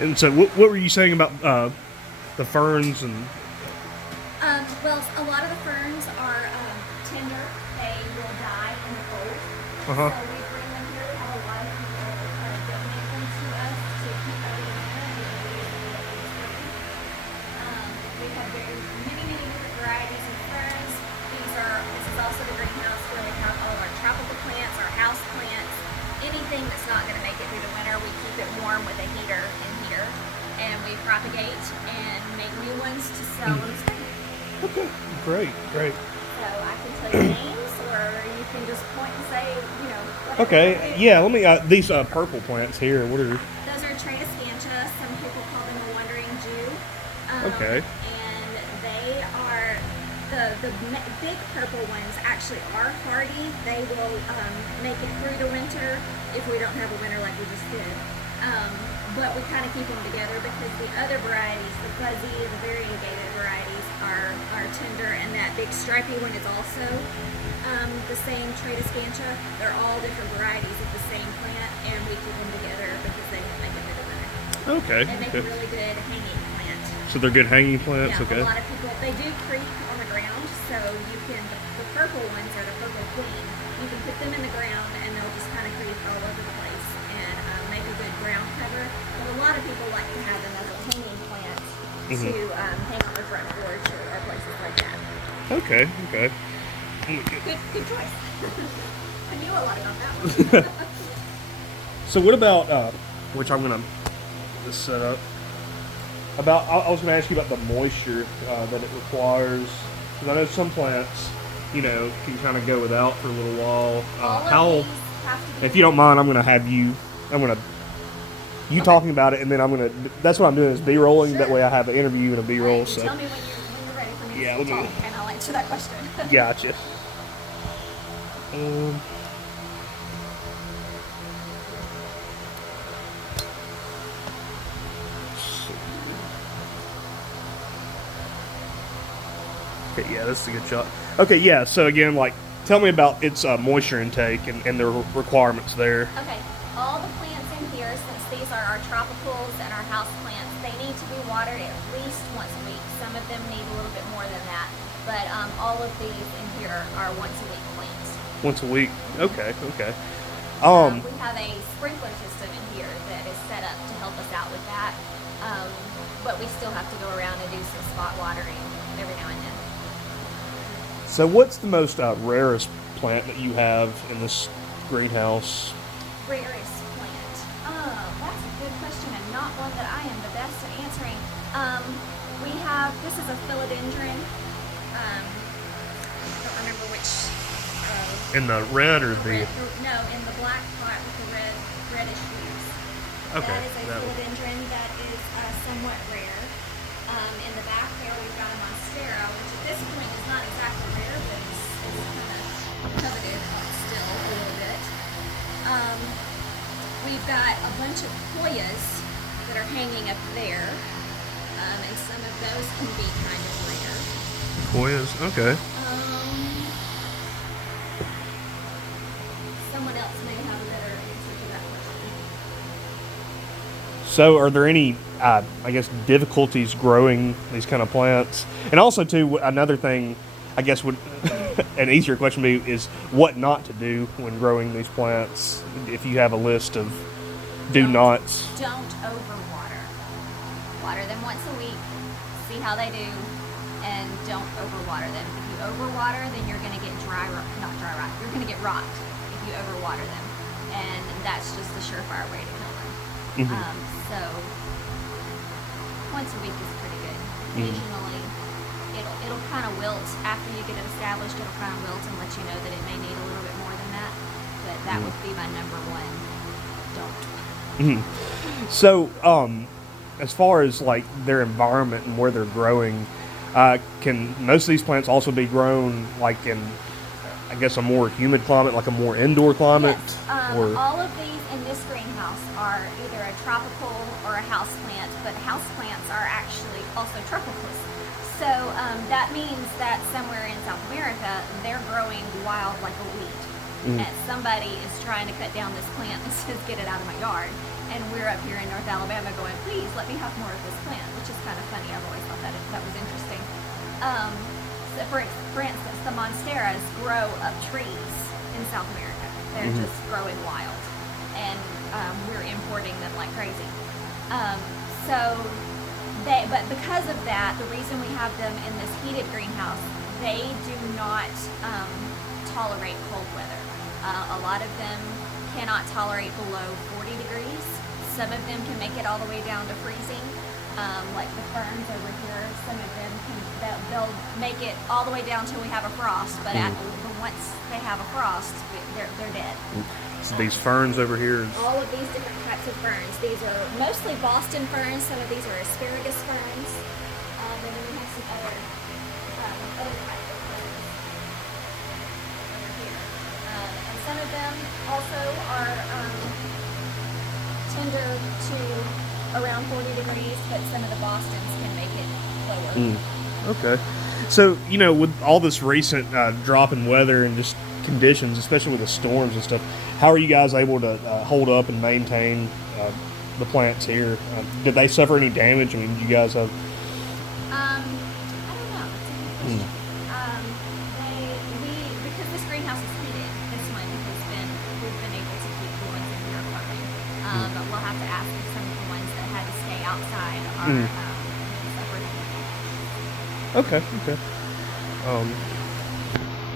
And so, what were you saying about the ferns and? Well, a lot of the ferns are tender. They will die in the cold. Uh huh. So we bring them here. We have a lot of people donate them to us to keep over the winter and we can use them in the spring. We have many different varieties of ferns. This is also the greenhouse where we have all of our tropical plants, our house plants, anything that's not going to make it through the winter. We keep it warm with a heater in here, and we propagate and make new ones to sell in the spring. Okay, great. So I can tell you names, or you can just point and say, whatever. Okay, yeah. Let me these purple plants here. What are? Those are Tradescantia. Some people call them a wandering Jew. Okay. And they are the big purple ones. Actually, are hardy. They will make it through the winter if we don't have a winter like we just did. But we kind of keep them together because the other varieties, the fuzzy and the variegated varieties, are tender, and that big stripy one is also the same Tradescantia. They're all different varieties of the same plant, and we keep them together because they make it through the winter. Okay. They make a really good hanging plant. So they're good hanging plants. Yeah, Okay. a lot of people, they do creep on the ground, so you can, the purple ones are the purple queen. You can put them in the ground and they'll just kind of creep all over the place and make a good ground cover. But a lot of people like to have them as a hanging plant to hang on their front porch or places like that. Okay. Good choice. I knew a lot about that one. So what about which I'm gonna just set up. I was gonna ask you about the moisture that it requires, because I know some plants, can kind of go without for a little while. All of these have to be. If you don't mind, I'm gonna have you. You talking about it, and then that's what I'm doing is B-rolling. Sure. That way I have an interview and a B-roll. Right, So tell me when you're ready for me Yeah, to let me- talk, and I'll answer that question. gotcha. Okay, yeah, this is a good shot. Okay, yeah. So again, tell me about its moisture intake and the requirements there. Okay, all the plants in here, since these are our tropicals and our house plants, they need to be watered at least once a week. Some of them need a little bit more than that, but all of these in here are once a week plants. Once a week. Okay. We have a sprinkler system in here that is set up to help us out with that, but we still have to go around and do some spot watering every now and then. So what's the most rarest plant that you have in this greenhouse? Rarest plant? That's a good question and not one that I am the best at answering. This is a philodendron. I don't remember which. In the red or the? No, in the black pot with the reddish leaves. Okay. That is a philodendron that is somewhat rare. In the back there we've got a monstera, which at this point is not exactly rare, but it's kind of coveted still a little bit. We've got a bunch of Hoyas that are hanging up there, and some of those can be kind of rare. Hoyas. Okay. Someone else may have a better answer to that question. So are there any, difficulties growing these kind of plants? And also, too, another thing, I guess, would an easier question would be is what not to do when growing these plants. If you have a list of do-nots. Don't overwater. Water them once a week. See how they do, and don't overwater them. If you overwater, then you're going to get not dry rot. You're going to get rot if you overwater them, and that's just the surefire way to kill them. So once a week is pretty good. Occasionally, it'll kind of wilt after you get it established. It'll kind of wilt and let you know that it may need a little bit more than that. But that would be my number one. Don't. So, as far as their environment and where they're growing, can most of these plants also be grown in, I guess, a more humid climate, like a more indoor climate? Yes. All of these in this greenhouse are either a tropical or a house plant, but house plants are actually also tropicals. So that means that somewhere in South America, they're growing wild like a weed. And somebody is trying to cut down this plant and says, get it out of my yard. and we're up here in North Alabama going, please let me have more of this plant, which is kind of funny. I've always thought that was interesting. So for instance, the monsteras grow up trees in South America. They're just growing wild, and we're importing them like crazy. But because of that, the reason we have them in this heated greenhouse, they do not tolerate cold weather. A lot of them cannot tolerate below 40 degrees. Some of them can make it all the way down to freezing. Like the ferns over here, some of them they'll make it all the way down till we have a frost. But once they have a frost, they're dead. So these ferns over here. All of these different types of ferns. These are mostly Boston ferns. Some of these are asparagus ferns. And then we have some other types of ferns over here. And some of them also are tender to around 40 degrees, but some of the Bostons can make it lower. Okay. So, with all this recent drop in weather and just conditions, especially with the storms and stuff, how are you guys able to hold up and maintain the plants here? Did they suffer any damage? I mean, did you guys have... I don't know. It's a good question. Because this greenhouse is heated, this one we've been able to keep the ones in here running. But we'll have to ask if some of the ones that had to stay outside are suffered. Okay.